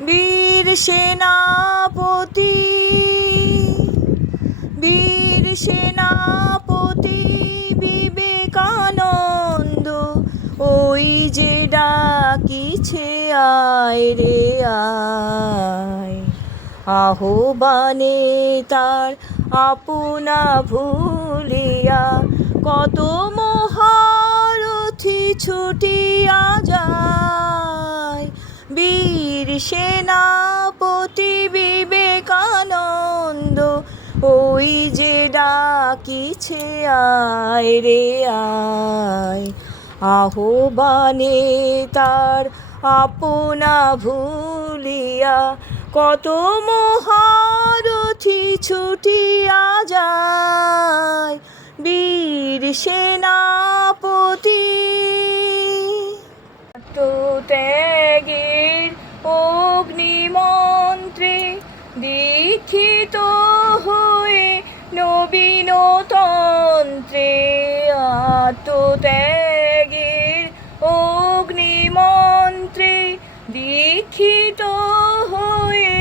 বীর সেনাপতি, বীর সেনাপতি বিবেকানন্দ, ওই যে ডাকিছে আয় রে আয়। আহ্বানে তার আপনা ভুলিয়া কত মহারথী ছুটিয়া যায়। বীর সেনাপতি বিবেকানন্দ, ওই যে ডাকিছে আয় রে আয়। আহ্বানে তার আপনা ভুলিয়া কত মহারথী ছুটিয়া যায়। বীর সেনাপতি ত্যাগের অগ্নিমন্ত্রে দীক্ষিত হয়ে নবীন তন্ত্রে, আত্মত্যাগের অগ্নিমন্ত্রে দীক্ষিত হয়ে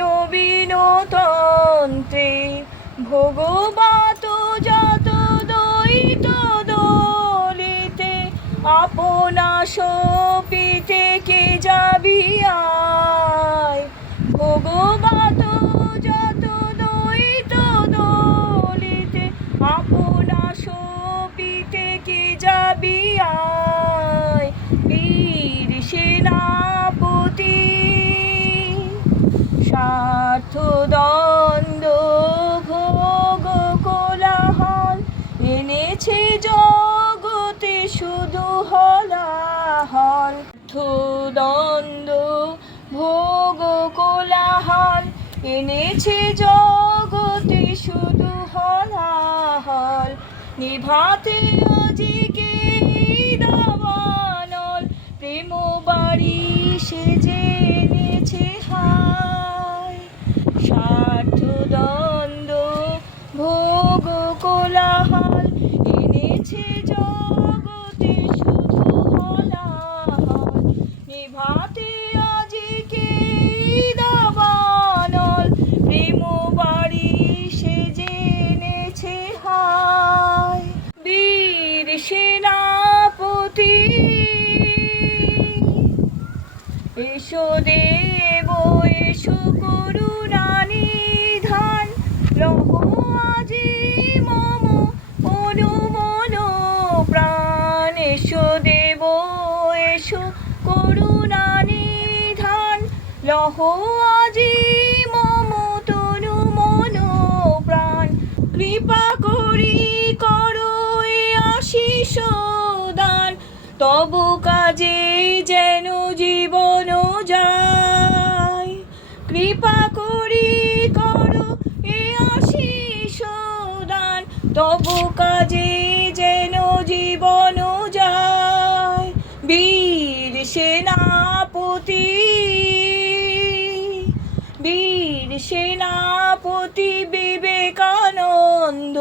নবীন তন্ত্রে, ভোগবাত যত দ্বৈত দলিতে আপনা সপিতে কে যাবি আয়। ভোগবাত যত দ্বৈত দলিতে আপনা সপিতে কে যাবি আয়। বীর সেনাপতি স্বার্থ দ্বন্দ্ব ভোগ কোলাহল এনেছে জগতে শুধু হলাহল। দ্বন্দ্ব ভোগ কোলাহল এনেছে জগতে শুধু হলাহল। নিভাতে আজিকে দাবানল, প্রেম বাড়ি সেজে এনেছে হায়। স্বার্থ দ্বন্দ্ব ভোগ কোলাহল এনেছে জগতে শুধু হলাহল। নিভাতে আজিকে দাবানল, প্রেম বাড়ি সেজে এনেছে হায়। বীর সেনাপতি এসো দেব এসো করুণা নিধান, লহ আজি মম অনু মন প্রাণ। এসো দেব এসো করুণা নিধান, লহ আজি মম তনু মন প্রাণ। কৃপা করি করো এ আশিস দান, তব কাজে যেন জীবন যায়। কৃপা করি করো এ আশিস দান, তব কাজে যেন জীবন যায়। বীর সেনাপতি, বীর সেনাপতি বিবেকানন্দ,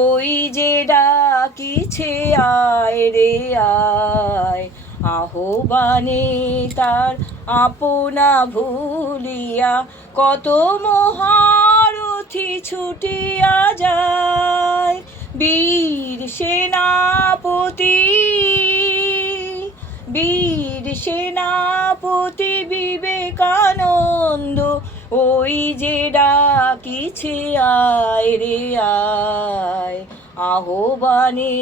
ওই যে ডাকিছে আয় রে আয়। আহ্বানে তার আপনা ভুলিয়া কত মহারথী ছুটিয়া যায়। বীর সেনাপতি, বীর সেনাপতি বিবেকানন্দ, ওই যে ডাকিছে আয় রে আয়। আহ্বানে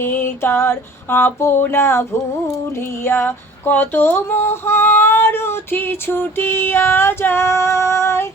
তার আপনা ভুলিয়া কত মহারথী ছুটিয়া যায়।